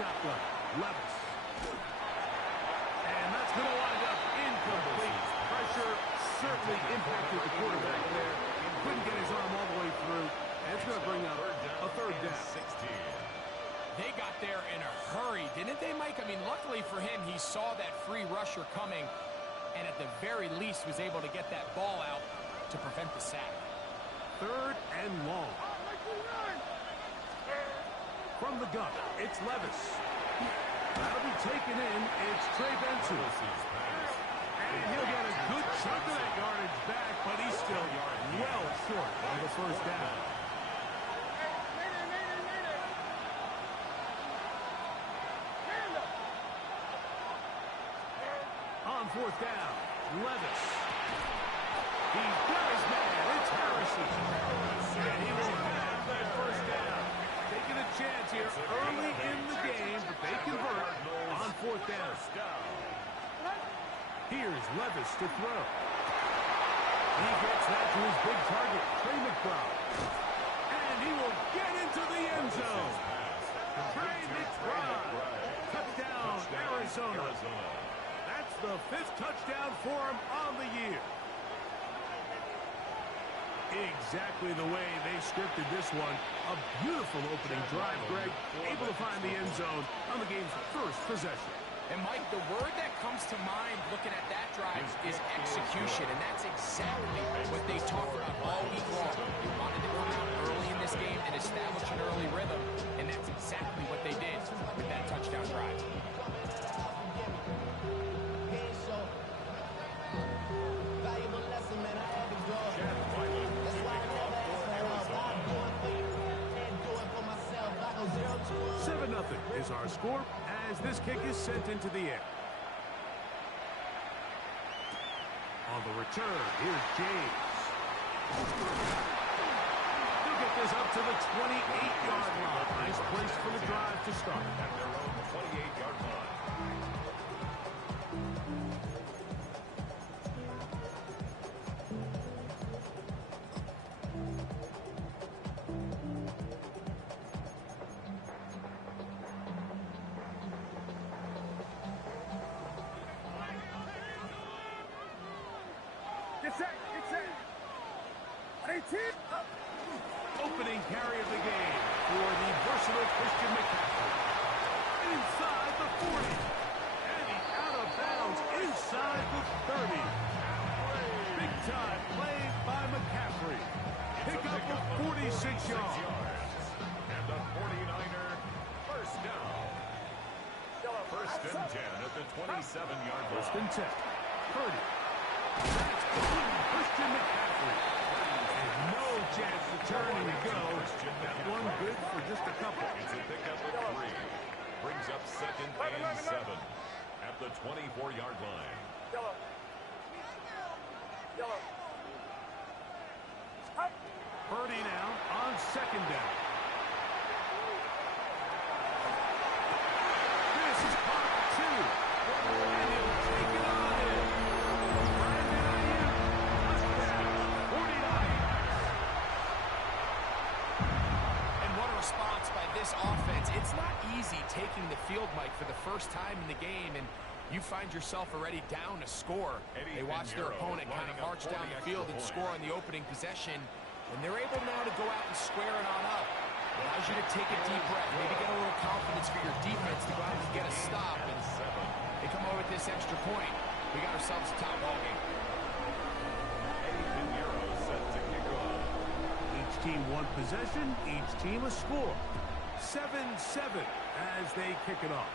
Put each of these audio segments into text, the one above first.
shotgun. Levis. And that's going to wind up incomplete. Pressure certainly impacted the quarterback there. Couldn't get his arm all the way through. And it's going to bring up a third down. 16. They got there in a hurry, didn't they, Mike? I mean, luckily for him, he saw that free rusher coming and at the very least was able to get that ball out to prevent the sack. Third and long. From the gun, it's Levis. That'll be taken in. It's Trey Benson. And he'll get a good chunk of that yardage back, but he's still well short of the first down. On fourth down, Levis. He's got his man. It's Harrison. And he will have that first down. Taking a chance here early in the game, but they convert on fourth down. Here's Levis to throw. He gets that to his big target, Trey McBride. And he will get into the end zone. Trey McBride. Touchdown, Arizona. That's the 5th touchdown for him on the year. Exactly the way they scripted this one. A beautiful opening drive, Greg. Able to find the end zone on the game's first possession. And, Mike, the word that comes to mind looking at that drive is execution, and that's exactly what they talked about all week long. They wanted to come out early in this game and establish an early rhythm, and that's exactly what they did with that touchdown drive. Is our score as this kick is sent into the air. On the return, here's James. He'll get this up to the 28-yard line. Nice place for the drive to start. At their own 28-yard line. Opening carry of the game for the versatile Christian McCaffrey. Inside the 40. And he's out of bounds inside the 30. Big time play by McCaffrey. Pick up of 46 yards. And the 49er first down. First and 10 at the 27-yard line. First and 10. Purdy. That's Christian McCaffrey. And no chance to turn and go. That one good for just a couple. It's a pickup of 3. Brings up second and 7 at the 24-yard line. Purdy now on second down. This is part 2. And he'll take it on in. Brandon Ayuk. Touchdown. 49. And what a response by this offense. It's not easy taking the field, Mike, for the first time in the game, and you find yourself already down a score. They watch their opponent kind of march down the field and score on the opening possession, and they're able now to go out and square it on up. Allows you to take a deep breath, maybe get a little confidence for your defense to go out and get a stop, and they come over with this extra point. We got ourselves a top ball game. Set to kick off. Each team one possession, each team a score. 7-7 as they kick it off.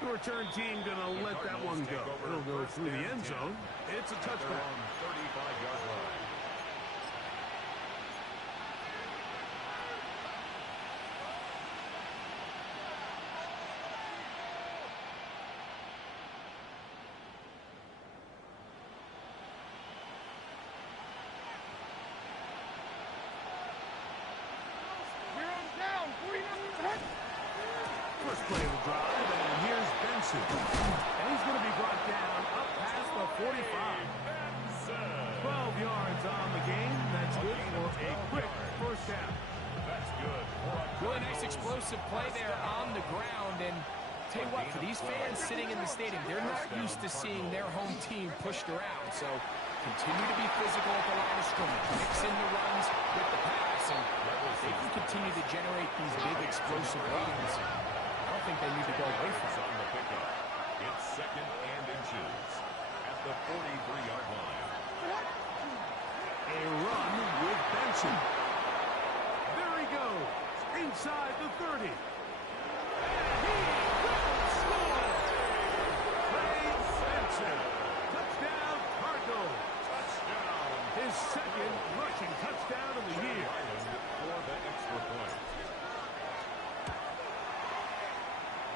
The return team going to let that one go. It'll go through the end zone. It's a touchback. 35-yard line. First play of the drive, and here's Benson. And he's going to be brought down up past the 45. 12 yards on the game. That's good for a quick first down. That's good. Really nice explosive good play there on the ground. And tell you what, for these fans sitting in the stadium, they're not used to seeing their home team pushed around. So continue to be physical at the line of scrimmage. Mix in the runs with the pass. And they can continue to generate these big explosive runs. I don't think they need to go away from it. On the pickup. It's second and inches at the 43-yard line. A run with Benson. There he goes. Inside the 30. And he will score. Trey Benson. Touchdown, Cardinals. Touchdown. His second rushing touchdown of the year. For the extra point.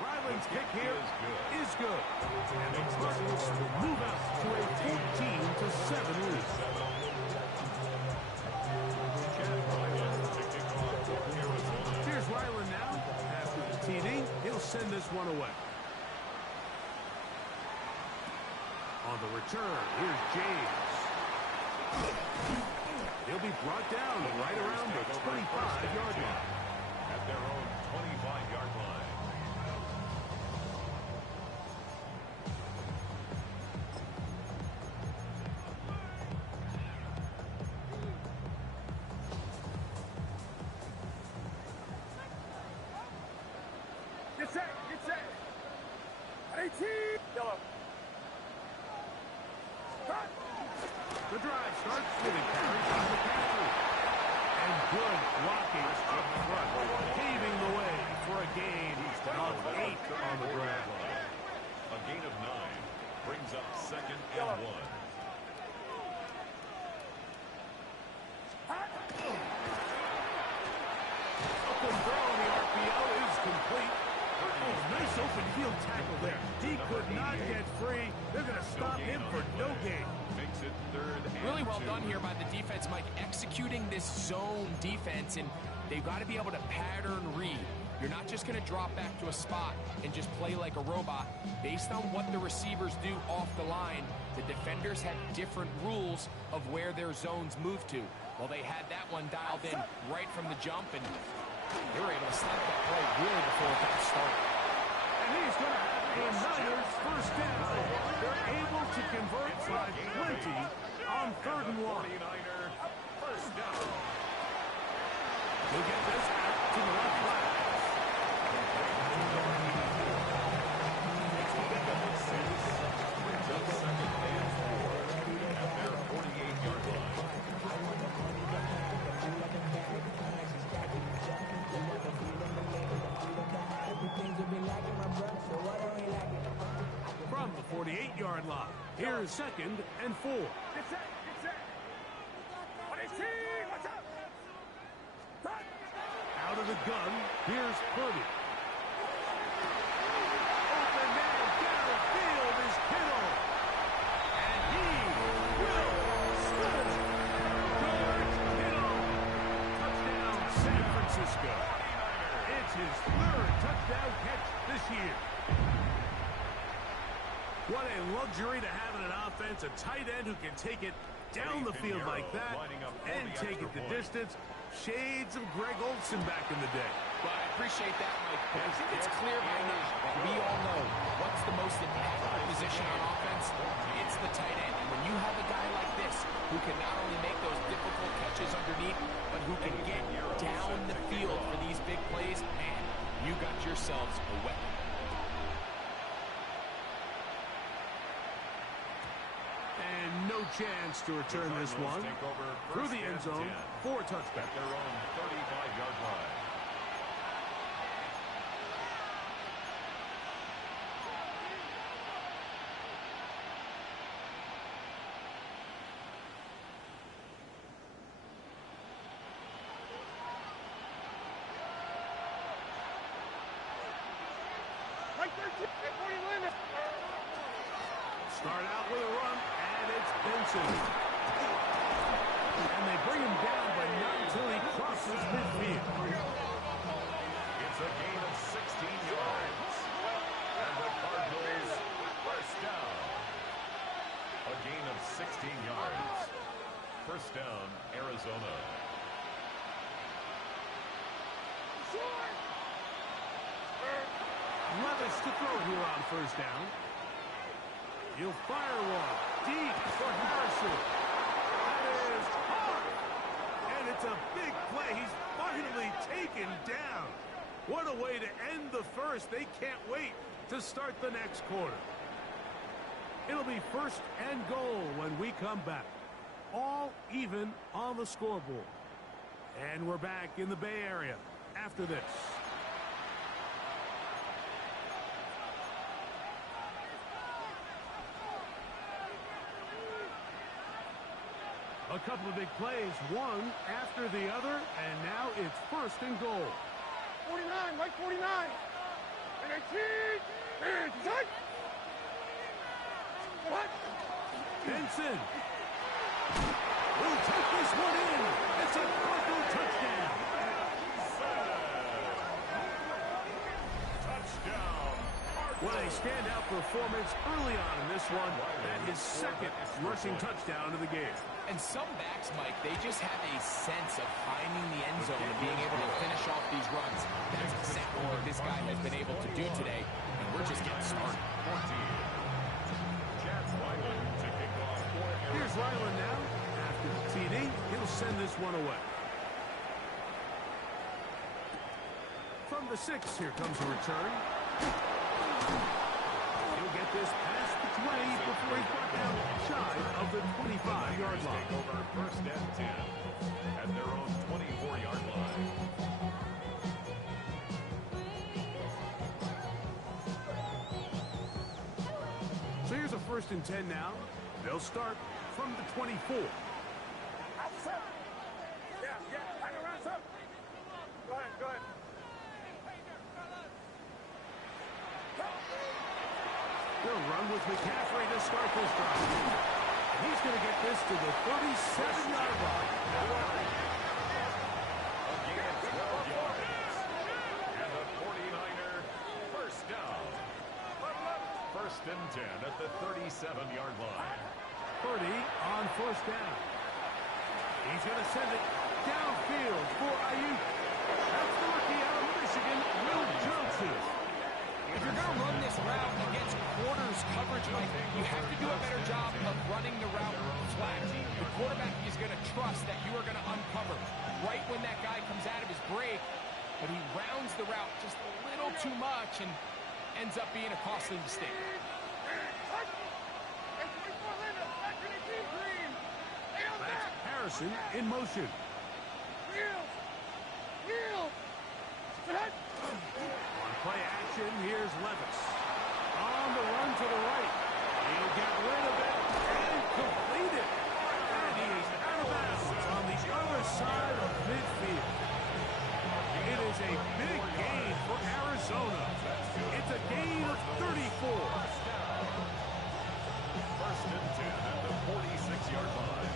Ryland's kick here is good. And the Cardinals move out to a 14-7 lead. Here's Ryland now. After the TD, he'll send this one away. On the return, here's James. He'll be brought down right around the 25-yard line. At their own 25-yard line. Get set, get set. 18. Yellow. Cut. The drive starts with a carry from McCaffrey. And good blocking up front, paving the way for a gain of 8 on the ground. A gain of 9 brings up second and 1. Up and throw, the RPO is complete. Oh, nice open field tackle there. He could not get free. They're going to stop him for no gain. Makes it third and Really well 2. done here by the defense, Mike, executing this zone defense, and they've got to be able to pattern read. You're not just going to drop back to a spot and just play like a robot. Based on what the receivers do off the line, the defenders have different rules of where their zones move to. Well, they had that one dialed in right from the jump, and they were able to stop that play really before it got started. And he's going to have a Niners first down. They're able to convert by 20 on 3rd and 1. 49er first down. He'll get this out to the left flank. Brings up second and 4 at their 48-yard line. From the 48-yard line, here's 2nd and 4. Get set, get set. 18, what's up? Out of the gun, here's Purdy. Open man downfield is Kittle. And he will score. George Kittle. Touchdown, San Francisco. It's his 3rd touchdown catch this year. What a luxury to have in an offense, a tight end who can take it down the field like that and take it the distance. Shades of Greg Olsen back in the day. Well, I appreciate that, Mike, but I think it's clear by now. We all know what's the most impactful position on offense. It's the tight end. And when you have a guy like this who can not only make those difficult catches underneath, but who can get down the field for these big plays, man, you got yourselves a weapon. And no chance to return this one through the end zone for a touchback. Their own 35-yard line. Start out with a run, and it's Benson. And they bring him down, but not until he crosses midfield. It's a gain of 16 yards. And the Cardinals first down. A gain of 16 yards. First down, Arizona. Levis to throw here on first down. He'll fire one deep for Harrison. That is hard. And it's a big play. He's finally taken down. What a way to end the first. They can't wait to start the next quarter. It'll be first and goal when we come back. All even on the scoreboard. And we're back in the Bay Area after this. A couple of big plays, one after the other, and now it's first and goal. 49, Mike 49. And a cheat. What? Benson will take this one in. It's a Cardinal touchdown. Touchdown. What a standout performance early on in this one. And his second rushing touchdown of the game. And some backs, Mike, they just have a sense of finding the end zone and being able to finish off these runs. That's exactly what this guy has been able to do today, and we're just getting started. Here's Ryland now. After the TD, he'll send this one away. From the 6, here comes a return. He'll get this past the 20 before he's brought down shy of the 25-yard line. Over first and 10 at their own 24-yard line. So here's a first and 10 now. They'll start from the 24. Yeah, hang around, sir. Go ahead. They'll run with McCaffrey to start this drive. He's going to get this to the 37-yard line. A gain of 12 yards. And the 49er first down. First and 10 at the 37-yard line. 30 on first down. He's going to send it downfield for Ayuk. That's the rookie out of Michigan, Will Johnson. If you're going to run this route against quarters coverage, Mike, you have to do a better job of running the route flat. The quarterback is going to trust that you are going to uncover right when that guy comes out of his break, but he rounds the route just a little too much and ends up being a costly mistake. That's Harrison in motion. On play action, here's Levis. On the run to the right. He'll get rid of it and complete it. And he is out of bounds on the other side of midfield. It is a big gain for Arizona. It's a gain of 34. First and 10 at the 46-yard line.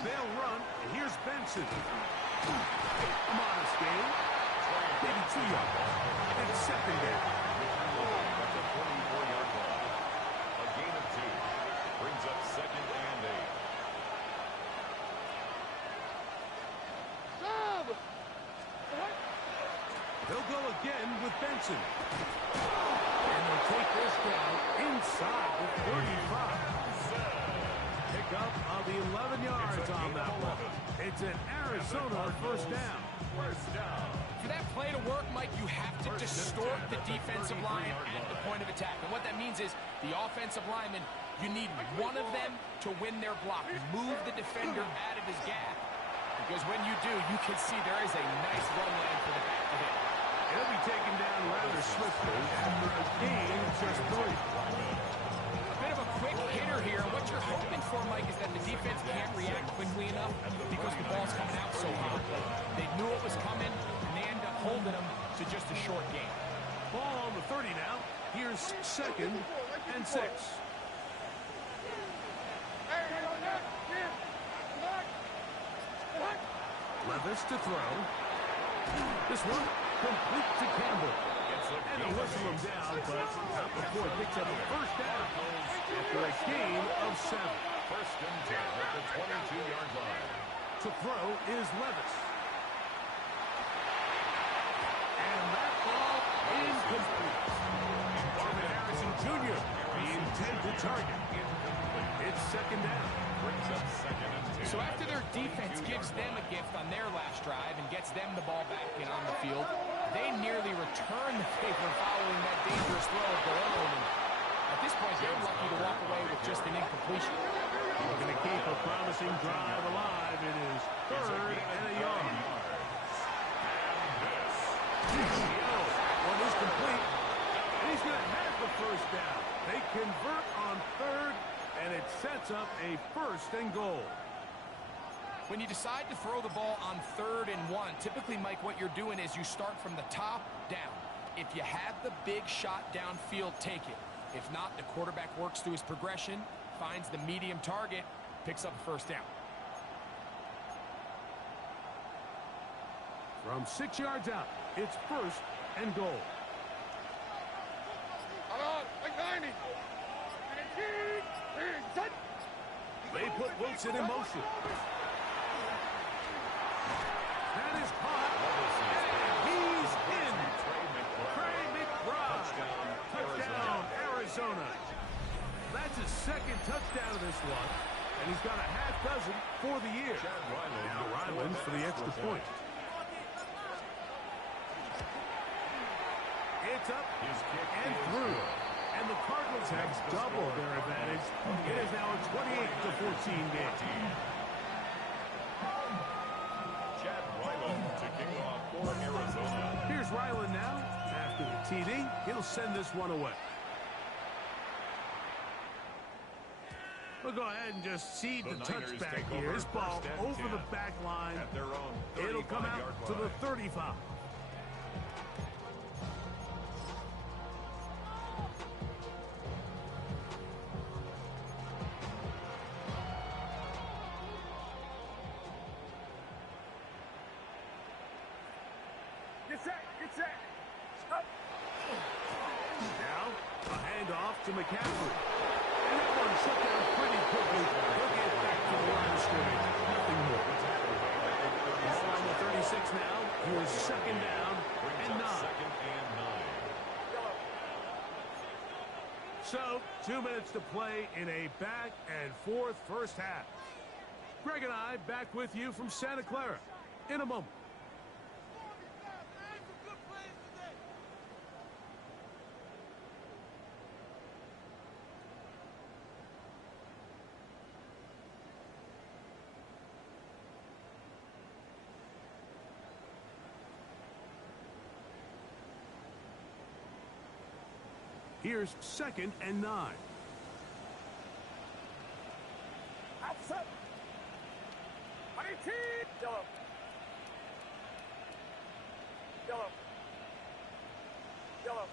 They'll run, and here's Benson. A modest gain. Maybe 2 yards. And second down. At the 44-yard line. A gain of 2 brings up second and 8. They'll go again with Benson. And they'll take this down inside the 35. Pick up of the 11 yards on that one. It's an Arizona first down. For that play to work, Mike, you have to distort the defensive line at the point of attack. And what that means is the offensive lineman, you need one of them to win their block. Move the defender out of his gap. Because when you do, you can see there is a nice run lane for the back of it. He'll be taken down rather swiftly after a gain of just 3. A bit of a quick hitter here. What you're hoping for, Mike, is that the defense can't react quickly enough because the ball's coming out so hot. They knew it was coming, and they end up holding them to just a short gain. Ball on the 30 now. Here's second and 6. Levis to throw. This one complete to Campbell. Gets And they'll whistle him down, but not before it picks up a first down after a gain of 7. First and 10 at the 22-yard line. To throw is Levis. And that ball incomplete. Marvin Harrison Jr., the intended target. It's second down. Brings up second and 2. So after their defense gives them a gift on their last drive and gets them the ball back and on the field, they nearly return the favor following that dangerous throw of their own. And at this point, they're lucky to walk away with just an incompletion. We're going to keep a promising drive alive. It is third and a yard. One is complete. And he's going to have the first down. They convert on third, and it sets up a first and goal. When you decide to throw the ball on 3rd and 1, typically, Mike, what you're doing is you start from the top down. If you have the big shot downfield, take it. If not, the quarterback works through his progression, finds the medium target, picks up a first down. From 6 yards out, it's first and goal. They put Wilson in motion. That is caught. And he's in. Trey McBride. Touchdown, Arizona. That's his second touchdown of this one. And he's got a half dozen for the year. Now Ryland for the extra point. It's up and through. And the Cardinals have doubled their advantage. It is now a 28-14 game. Chad Ryland to kick off for Arizona. Here's Ryland now. After the TD, he'll send this one away. We'll go ahead and just seed the touchback here. This ball over the back line. At their own It'll come out to the 35. Get set. Up. Now, a handoff to McCaffrey. And that one shut down pretty quickly. He'll get back to the line of scrimmage. Nothing more. Ball on the 36 now. Here's second down and 9. Second and 9. So, 2 minutes to play in a back and forth first half. Greg and I back with you from Santa Clara in a moment. Here's second and 9. Outside. Yellow.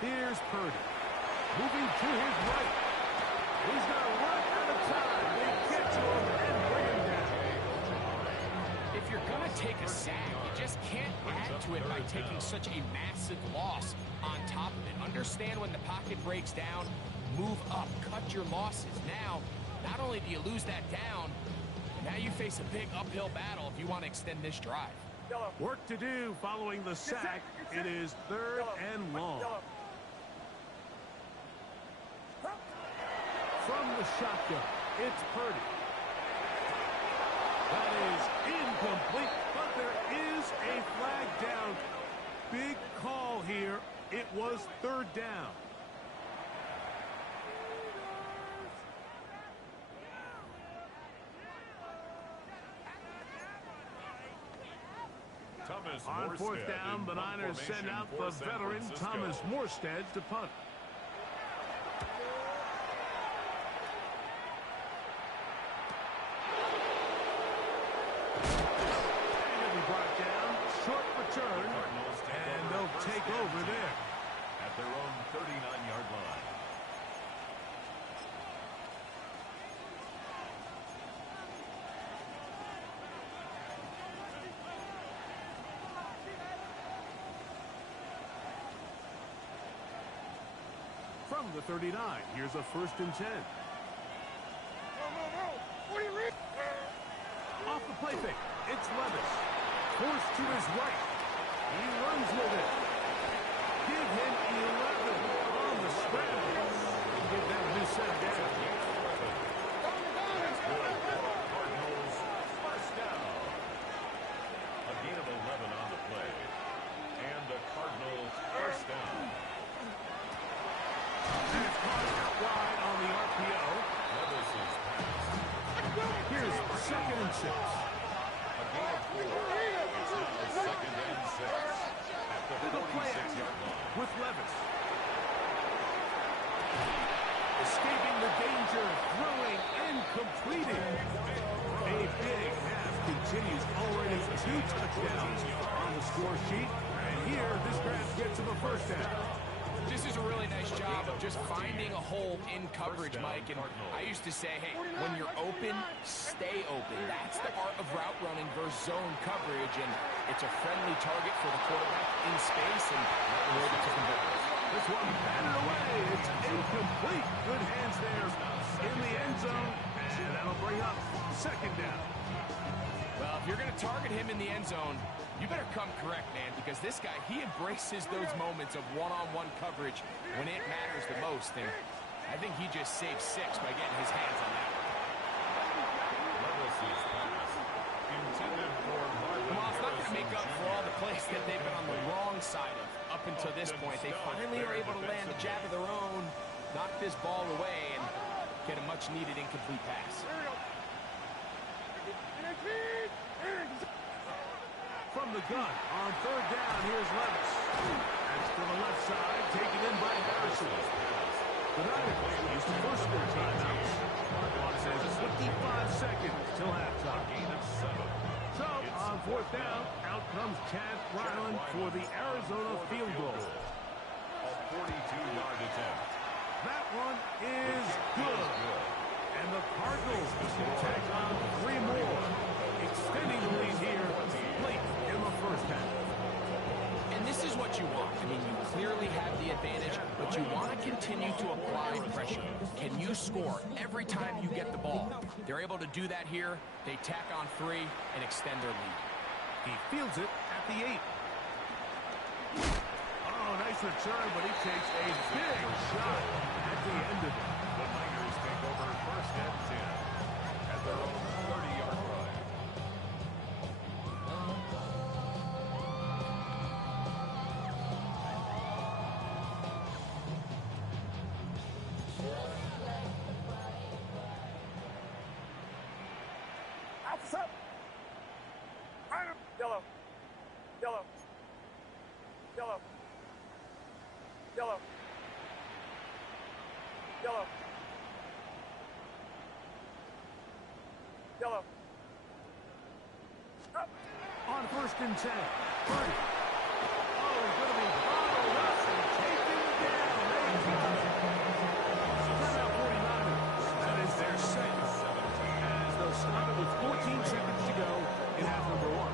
Here's Purdy. Moving to his right. He's going to run out of time. They get to him and bring him down. If you're going to take a sack, you just can't add to it by taking such a massive loss on top of it. Understand when the pocket breaks down, move up, cut your losses. Now, not only do you lose that down, now you face a big uphill battle if you want to extend this drive. Work to do following the sack. It is third and long. From the shotgun, it's Purdy. That is incomplete, but there is a flag down. Big call here. It was third down. On fourth down, the Niners send out the veteran Thomas Morstead to punt. And he'll be brought down. Short return, and they'll take over there. At their own 39-yard line. from the 39. Here's a 1st and 10. What do you read? Off the play fake. It's Levis. Forced to his right. He runs with it. Give him 11 on the scramble. Give them a new set down. Cardinals, first down. A gain of 11 on the play. And the Cardinals, first down. And it's caught out wide on the RPO. Levis's pass. Here's 2nd and 6. A gain of 4. It's now 2nd and 6. At the With a play 46-yard line. with Levis. Escaping the danger, throwing and completing. A big half continues, already 2 touchdowns on the score sheet. And here, this draft gets him a 1st down. This is a really nice job of just finding a hole in coverage, Mike. And I used to say, hey, when you're open, stay open. That's the art of route running versus zone coverage. And it's a friendly target for the quarterback in space, and we're able to convert it. This one batted away. It's incomplete. Good hands there in the end zone. And that'll bring up 2nd down. Well, if you're going to target him in the end zone, you better come correct, man, because this guy, he embraces those moments of one-on-one coverage when it matters the most. And I think he just saved 6 by getting his hands on that one. Levis's pass. Intended for Marvin. Well, it's not going to make up for all the plays that they've been on the wrong side of up until this point. They finally are able to land a jab of their own, knock this ball away, and get a much-needed incomplete pass. From the gun on 3rd down, here's Levis. That's to the left side, taken in by Harrison. The Niners used to first their timeouts. Clock says 55 seconds till halftime. Gain of 7. So, on 4th down, out comes Chad Ryland for the Arizona field goal. A 42-yard attempt. That one is good. And the Cardinals tack on 3 more, extending the lead here late in the 1st half. And this is what you want. I mean, you clearly have the advantage, but you want to continue to apply pressure. Can you score every time you get the ball? They're able to do that here. They tack on 3 and extend their lead. He fields it at the 8. Oh, nice return, but he takes a big shot at the end of it. The Niners take over 1st and 10 at their own 30-yard line. Outside. Yellow. Yellow. Yellow. Yellow. Yellow. Yellow. Up. On 1st and 10, Purdy. Oh, he's going to be bottled up and taken down. Timeout 49ers. That is their second. As they'll stop it with 14 seconds to go in half number 1.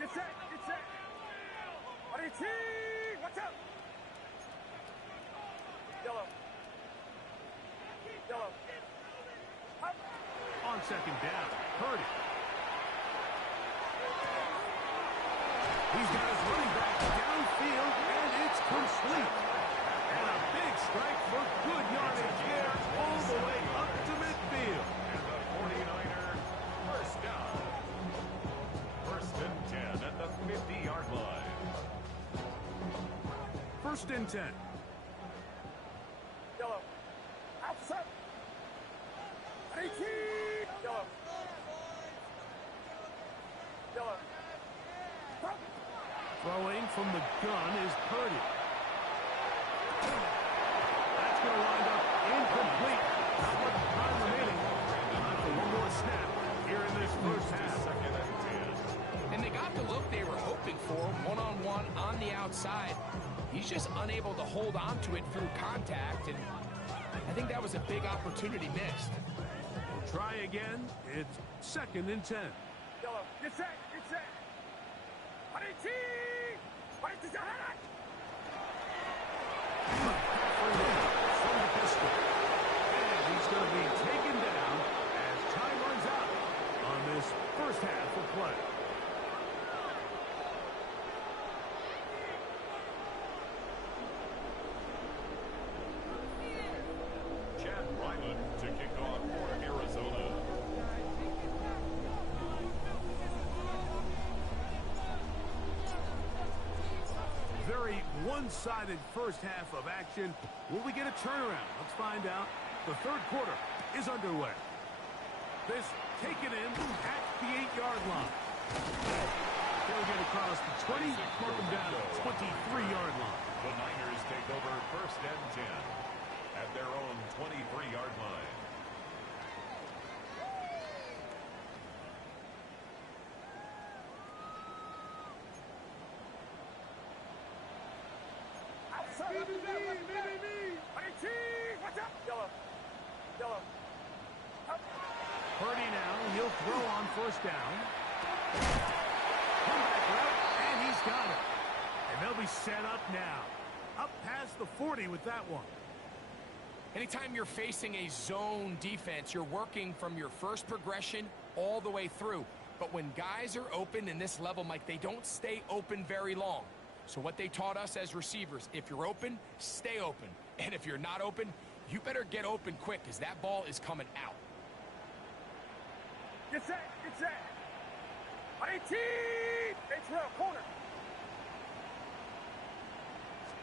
Get set. Get set. What do you see? Watch out. Yellow. Yellow. Up. On 2nd down, Purdy. He's got his running back downfield, and it's complete. And a big strike for good yardage there all the way up to midfield. And the 49er, first down. 1st and 10 at the 50-yard line. 1st and 10. Yellow. Outside. 18. Yellow. Yellow. Up. Throwing from the gun is Purdy. That's going to wind up incomplete. Not much time remaining. Time for one more snap here in this 1st half. 2nd and 10. And they got the look they were hoping for, one-on-one on the outside. He's just unable to hold on to it through contact, and I think that was a big opportunity missed. Try again. It's 2nd and 10. Yellow. Get set. Get set. From the pistol. And he's going to be taken down as time runs out on this first half of play. Chad Ryman to kick off for Arizona. Very one-sided first half of action. Will we get a turnaround? Let's find out. The third quarter is underway. This taken in at the 8-yard line. They'll get across the 20, mark them down to the 23-yard line. The Niners take over 1st and 10 at their own 23-yard line. Purdy now, he'll throw on 1st down. Comeback route, and he's got it. And they'll be set up now. Up past the 40 with that one. Anytime you're facing a zone defense, you're working from your first progression all the way through. But when guys are open in this level, Mike, they don't stay open very long. So what they taught us as receivers, if you're open, stay open. And if you're not open, you better get open quick because that ball is coming out. Get set. Get set. 18. H-rail corner.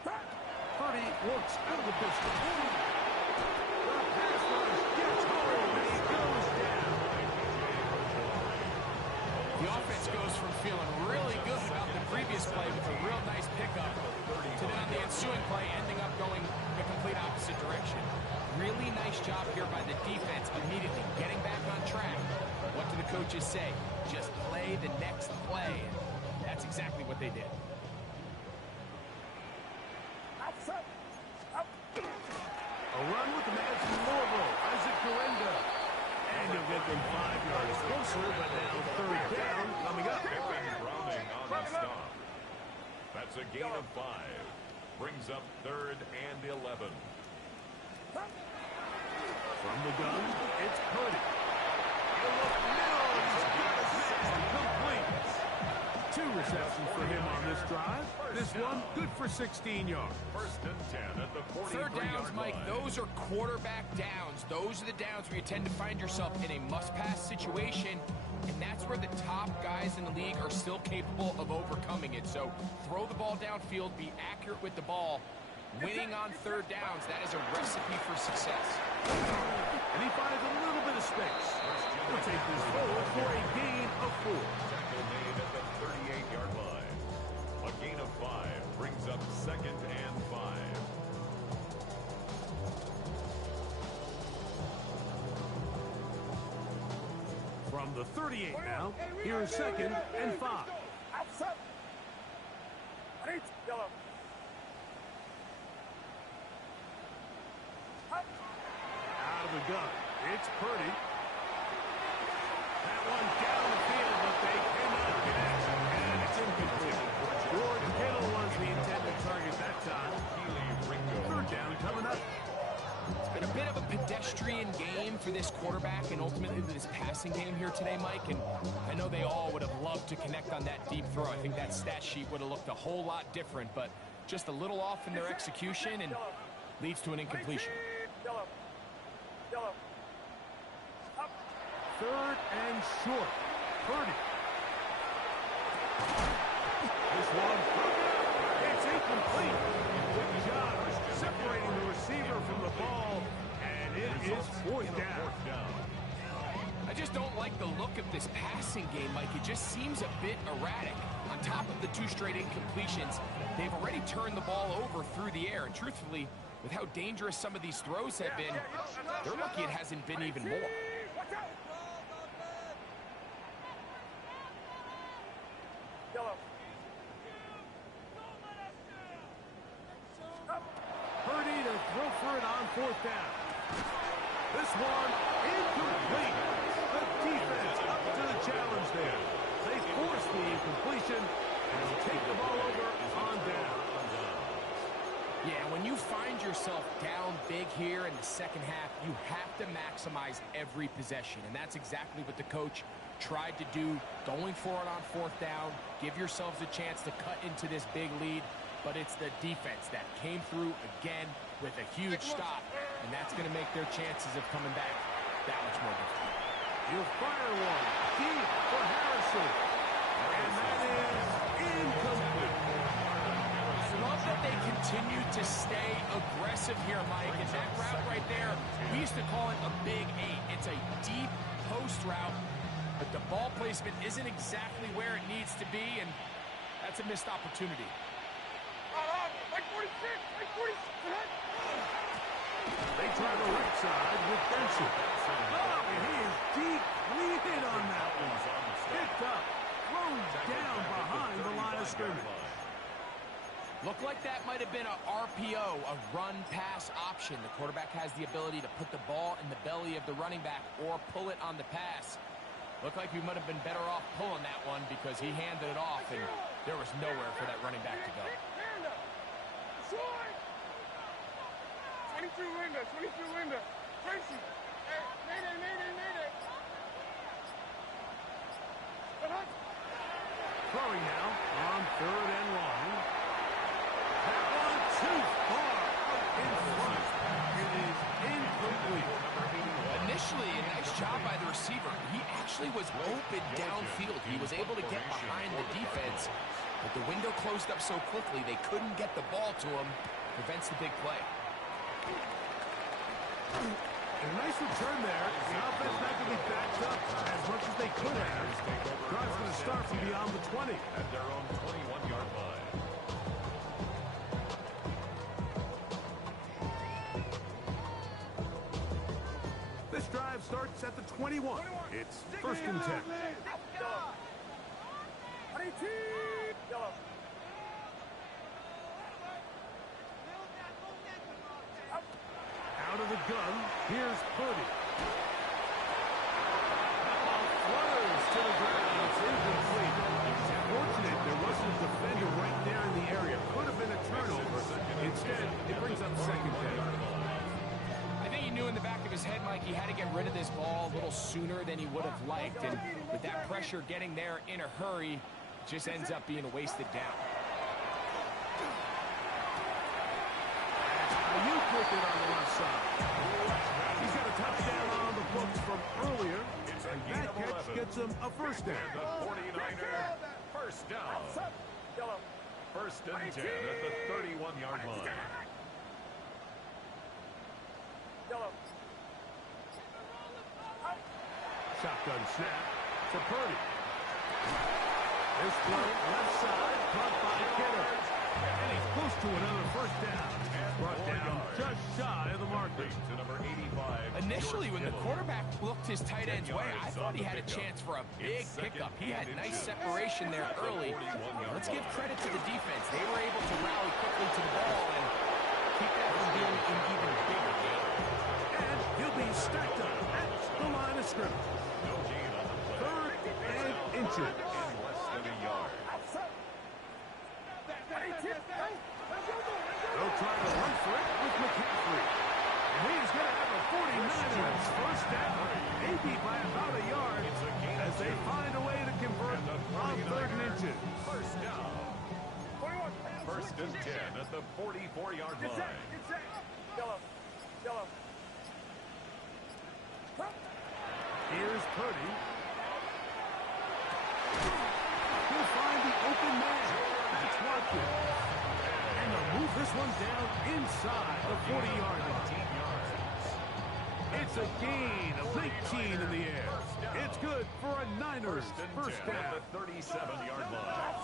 Purdy works out of the pistol. The pass rush gets home, and he goes down. The offense goes from feeling really good about the previous play with a real nice pickup to then on the ensuing play ending up going the complete opposite direction. Really nice job here by the defense immediately getting back on track. What do the coaches say? Just play the next play. And that's exactly what they did. A run with the man from Louisville, Isaac Corenda. And he'll get them 5 yards closer, but now 3rd down coming up. Pippen Browning on the stop. That's a gain of 5. Brings up 3rd and 11. From the gun, it's Purdy. He'll look middle, and he's got his man complete. 2 receptions for him on this drive. This one, good for 16 yards. 1st and 10 at the 43-yard 3rd downs, Mike, line. those are quarterback downs. Those are the downs where you tend to find yourself in a must-pass situation, and that's where the top guys in the league are still capable of overcoming it. So throw the ball downfield, be accurate with the ball. Winning on 3rd downs, that is a recipe for success. And he finds a little bit of space. We'll take this forward for a gain of 4. Tackle made at the 38-yard line. A gain of 5 brings up 2nd and 5. From the 38 now, here's 2nd and 5. Outside. Yellow. Out of the gun, it's Purdy. That one down the field, but they cannot get it, and it's incomplete. George Kittle was the intended target that time. 3rd down coming up. It's been a bit of a pedestrian game for this quarterback and ultimately this passing game here today, Mike. And I know they all would have loved to connect on that deep throw. I think that stat sheet would have looked a whole lot different, but just a little off in their execution and leads to an incompletion. Yellow. Yellow. 3rd and short. Purdy. This one, it's incomplete. Good job separating the receiver from the ball, and it is 4th down. I just don't like the look of this passing game, Mike. It just seems a bit erratic. On top of the 2 straight incompletions, they've already turned the ball over through the air. And truthfully, with how dangerous some of these throws have been, they're lucky it hasn't been even more. Watch out. Yellow. Purdy to throw for it on fourth down. This one incomplete. The defense up to the challenge there. They force the incompletion and take the ball over on down. Yeah, when you find yourself down big here in the second half, you have to maximize every possession. And that's exactly what the coach tried to do, going for it on fourth down. Give yourselves a chance to cut into this big lead. But it's the defense that came through again with a huge stop. And that's going to make their chances of coming back that much more difficult. He'll fire one deep for Harrison. And that is incomplete. Love that they continue to stay aggressive here, Mike. And that route right there, we used to call it a big 8. It's a deep post route, but the ball placement isn't exactly where it needs to be, and that's a missed opportunity. They try the right side with Benson. Oh, and he is deep leading on that one. Picked up, thrown down behind the line of scrimmage. Looked like that might have been a RPO, a run-pass option. The quarterback has the ability to put the ball in the belly of the running back or pull it on the pass. Looked like we might have been better off pulling that one because he handed it off, and there was nowhere for that running back to go. 22 Linda. Tracy. Hey, Mayday. Throwing now on third and long. That one too far out in front. It is incomplete. Initially, a nice job by the receiver. He actually was open downfield. He was able to get behind the defense, but the window closed up so quickly they couldn't get the ball to him. Prevents the big play. And a nice return there. The offense not going to be backed up as much as they could have. Drive's going to start from beyond the 20. At their own 21-yard line. This drive starts at the 21. It's first and 10. Yellow. Out of the gun, here's Purdy. Flutters to the ground. It's incomplete. Fortunate there wasn't a defender right there in the area. Could have been a turnover. Instead, it brings up second down. I think he knew in the back of his head, Mike, he had to get rid of this ball a little sooner than he would have liked. And with that pressure getting there in a hurry, it just ends up being a wasted down. Ayuk with it on the left side. He's got a touchdown on the books from earlier, and that catch gets him a first down. The 49er, first down. First and 10 at the 31-yard line. Shotgun snap to Purdy. This throw left side, caught by Kittle. And he's close to another first down. Brought down just shy of the marker. To number 85. Initially, when the quarterback looked his tight end's way, I thought he had a chance for a big pickup. He had nice separation there early. Let's give credit to the defense. They were able to rally quickly to the ball and keep that from being an even bigger game. And he'll be stacked up at the line of scrimmage. No gain on the play. Third and inches. In less than a yard. They'll try to run for it with McCaffrey. And he's going to have a 49ers first down, maybe by about a yard, as they find a way to convert on third and inches. First down. First and 10 at the 44-yard line. Here's Purdy. He'll find the open man. That's Watkins. And they'll move this one down inside the 40-yard line. It's a gain of 19 in the air. It's good for a Niners first down. At the 37-yard line.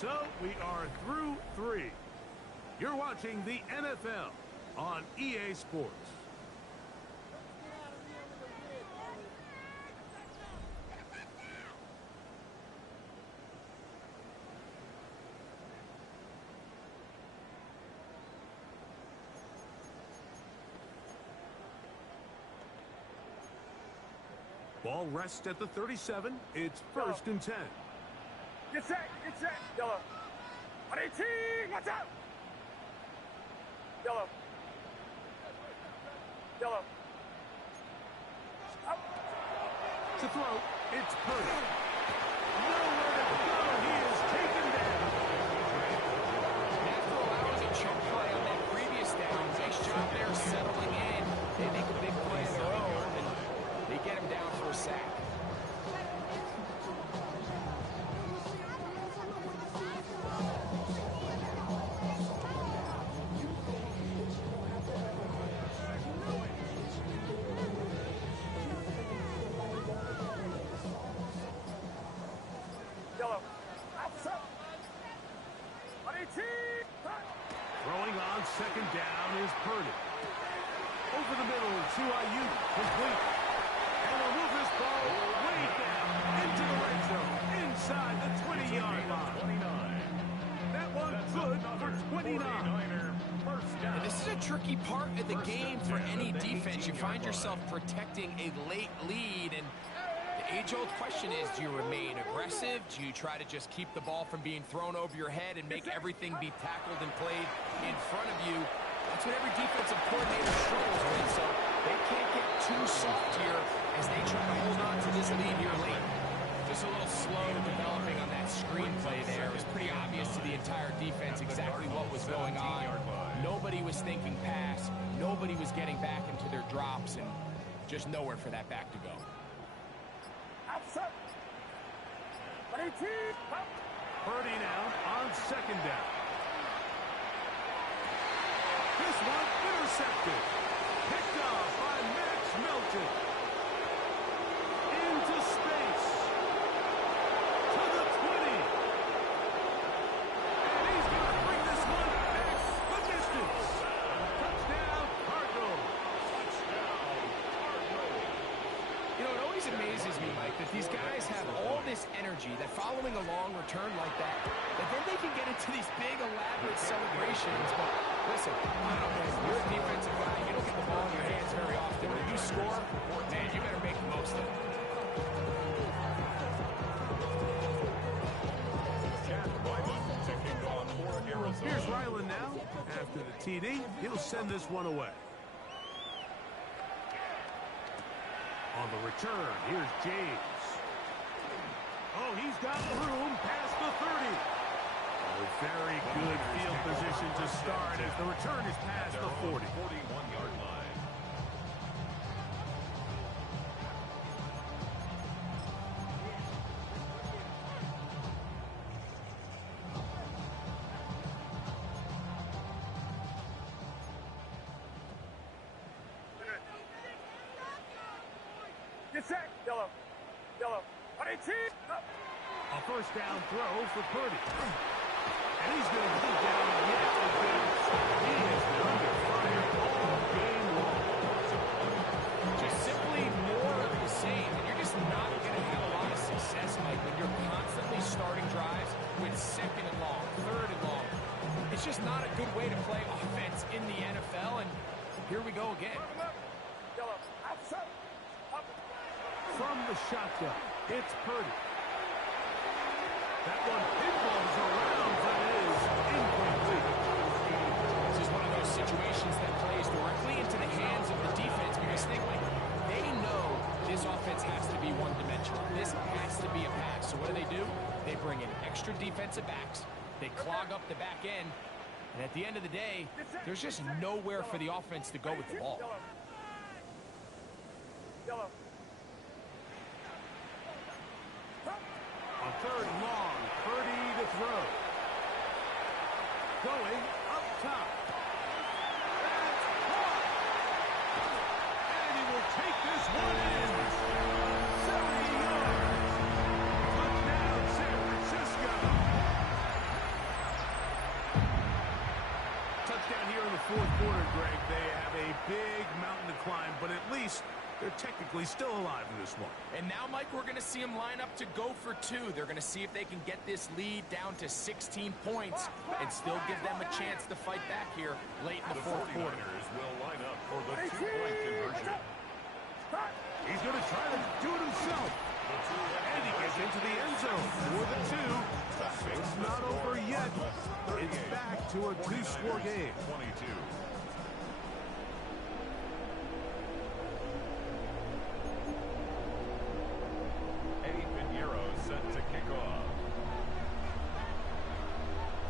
So we are through 3. You're watching the NFL on EA Sports. Ball rests at the 37. It's 1st and 10. Get set, yellow. 18, watch out! Yellow. Up. To throw, it's Purdy. Nowhere to go. He is taken down. After allowing a chunk play on that previous down, nice job there settling in. They make a big play of their own, and they get him down for a sack. Throwing on 2nd down is Purdy. Over the middle to Ayuk, complete. And will move this ball way down into the red zone, inside the 20-yard line. That one good for 29. And this is a tricky part of the game for any defense. You find yourself protecting a late lead, and the age-old question is, do you remain aggressive? Do you try to just keep the ball from being thrown over your head and make everything be tackled and played in front of you? That's what every defensive coordinator struggles with, so they can't get too soft here as they try to hold on to this lead here late. Just a little slow developing on that screenplay there. It was pretty obvious to the entire defense exactly what was going on. Nobody was thinking pass. Nobody was getting back into their drops, and just nowhere for that back to go. Purdy now on 2nd down. This one intercepted. Picked off by Max Melton. Into space. To the 20. And he's going to bring this one back the distance. Touchdown, Cardinals. You know, it always amazes me, Mike, that these guys have all this energy, that following a long return like that then they can get into these big, elaborate celebrations. But listen, you're a defensive guy. You don't get the ball in your hands very often. When you score, man, you better make the most of it. Here's Ryland now. After the TD, he'll send this one away. On the return, here's James. Oh, he's got room past the 30. A very good field position to start as the return is past the 40. 41-yard line. Get set, yellow. 18. A first down throw for Purdy. And he's going to put down yet again. He has been under fire all game long. Just simply more of the same. And you're just not going to have a lot of success, Mike, when you're constantly starting drives with 2nd and long, 3rd and long. It's just not a good way to play offense in the NFL. And here we go again. Yellow, outside. From the shotgun, it's Purdy. That one pinballs around, but it is incomplete. This is one of those situations that plays directly into the hands of the defense because think, like, they know this offense has to be one-dimensional. This has to be a pass. So what do? They bring in extra defensive backs. They clog up the back end. And at the end of the day, there's just nowhere for the offense to go with the ball. Yellow. On 3rd and long, Purdy to throw. Going up top. That's caught. And he will take this one in. 70 yards. Touchdown, San Francisco. Touchdown here in the 4th quarter, Greg. They have a big mountain to climb, but at least they're technically still alive in this one. And now, Mike, we're going to see them line up to go for 2. They're going to see if they can get this lead down to 16 points and still give them a chance to fight back here late in the 4th quarter. Will line up for the 2-point conversion. He's going going to try to do it himself. And he gets into the end zone for the 2. It's not over yet. It's back to a 2-score game. 22. Set to kick off.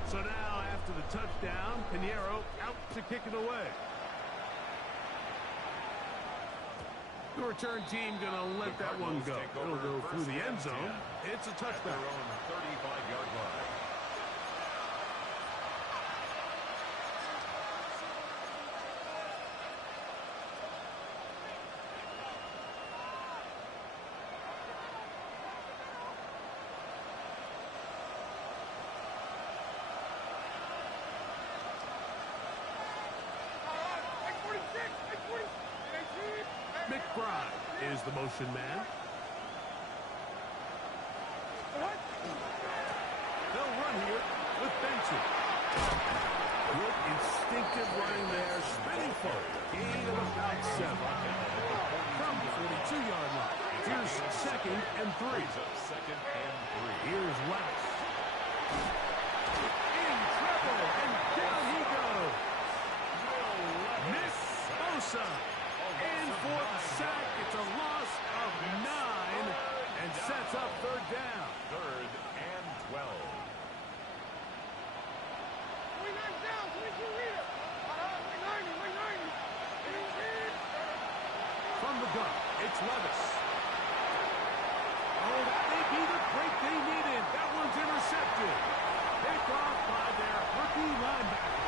So now, after the touchdown, Pinheiro out to kick it away. The return team going to let that one go. It'll go through the end zone. It's a touchdown. At their own 35-yard line. McBride is the motion man. They'll run here with Benson. Good instinctive running there, spinning forward. Gain of about 7. From the 42-yard line. Here's 2nd and 3. Here's Levis. In trouble, and down he goes. Miss Bosa. In for the sack. It's a loss of 9 and sets up 3rd down. 3rd and 12. From the gun, it's Levis. Oh, that may be the break they needed. That one's intercepted. Picked off by their rookie linebacker.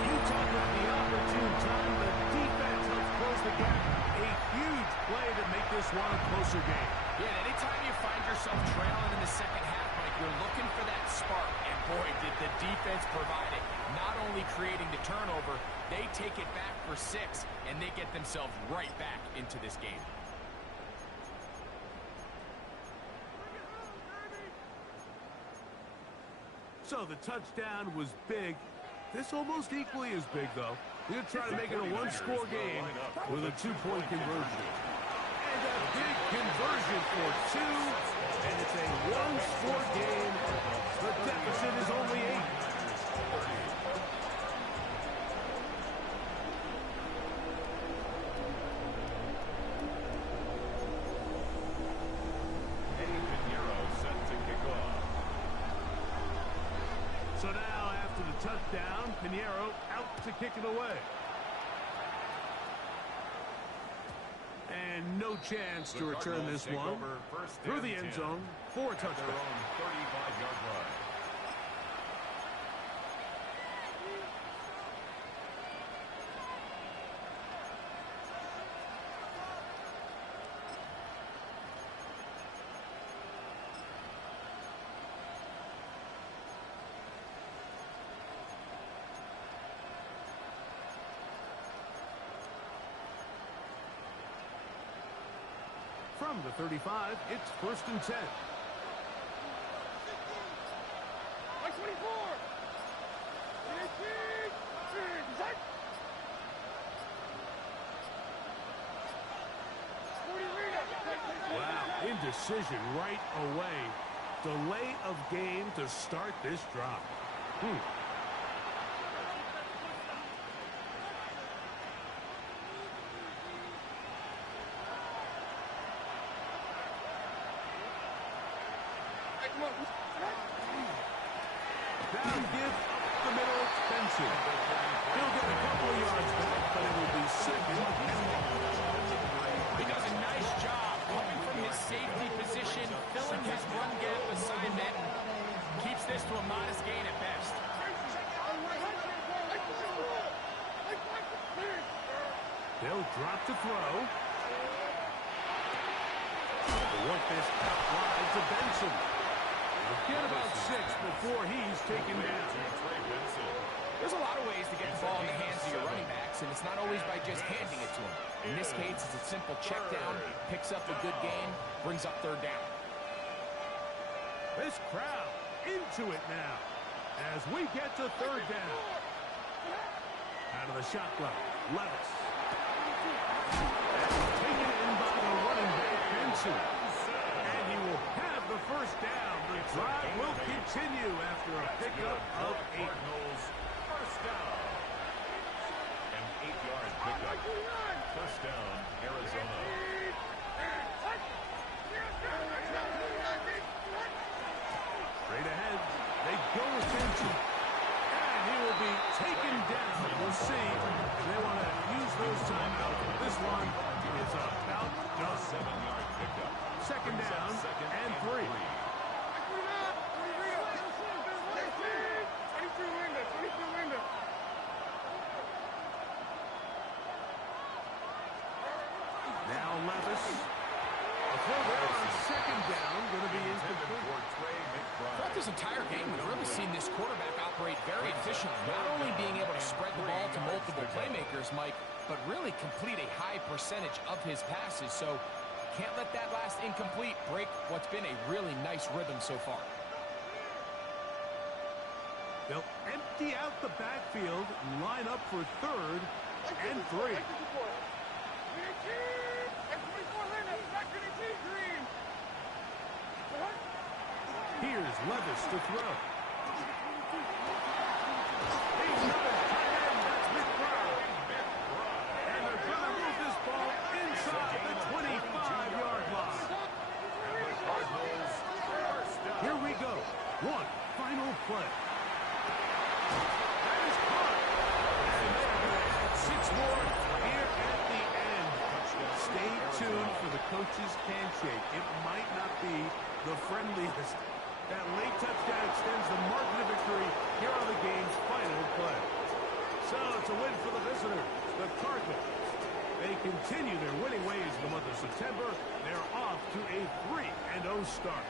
You talk about the opportune time. The defense helps close the gap. A huge play to make this one a closer game. Yeah, anytime you find yourself trailing in the second half, Mike, you're looking for that spark. And boy, did the defense provide it. Not only creating the turnover, they take it back for 6, and they get themselves right back into this game. So the touchdown was big. This almost equally as big, though. We're going to try to make it a 1-score game with a 2-point conversion. And a big conversion for 2, and it's a 1-score game. The deficit is only 8. So now, after the touchdown, Pinheiro out to kick it away. And no chance to return this one through the end zone for a touchdown. 35-yard line. From the 35, it's 1st and 10. Wow, indecision right away. Delay of game to start this drive. Down give up the middle, it's Benson. He'll get a couple of yards back, but it will be 2nd and 1. He does a nice job coming from his safety position, filling his run gap assignment, keeps this to a modest gain at best. They'll drop to throw. They work this out wide to Benson. They'll get about 6 before he's taken down. There's a lot of ways to get the ball in the hands of your running backs, and it's not always by just handing it to them. In this case, it's a simple check down, picks up a good gain, brings up 3rd down. This crowd into it now as we get to 3rd down. Out of the shotgun, Levis. Taken in by the running back, Benson. And he will have the first down. The drive will continue after a pickup of 8. Cardinals, first down. An 8-yard pickup. First down, Arizona. Straight ahead, they go with Benson. And he will be taken down. We'll see. They want to use those timeouts. This one is about done. 7-yard pickup. Second down and 3. Now Levis. A throw there on second down. Going to be incomplete. Throughout this entire game, we've really seen this quarterback operate very efficiently, not only being able to spread the ball to multiple playmakers, Mike, but really complete a high percentage of his passes. So can't let that last incomplete break what's been a really nice rhythm so far. They'll empty out the backfield and line up for third and 3. Here's Levis to throw. He's got his tight end. That's McBride. And they're going to move this ball inside the 25-yard line. Here we go. One final play. That is caught. And they're going to add 6 more here at the end. Stay tuned for the coach's handshake. It might not be the friendliest. That late touchdown extends the margin of victory here on the game's final play. So it's a win for the visitors, the Cardinals. They continue their winning ways in the month of September. They're off to a 3-0 start.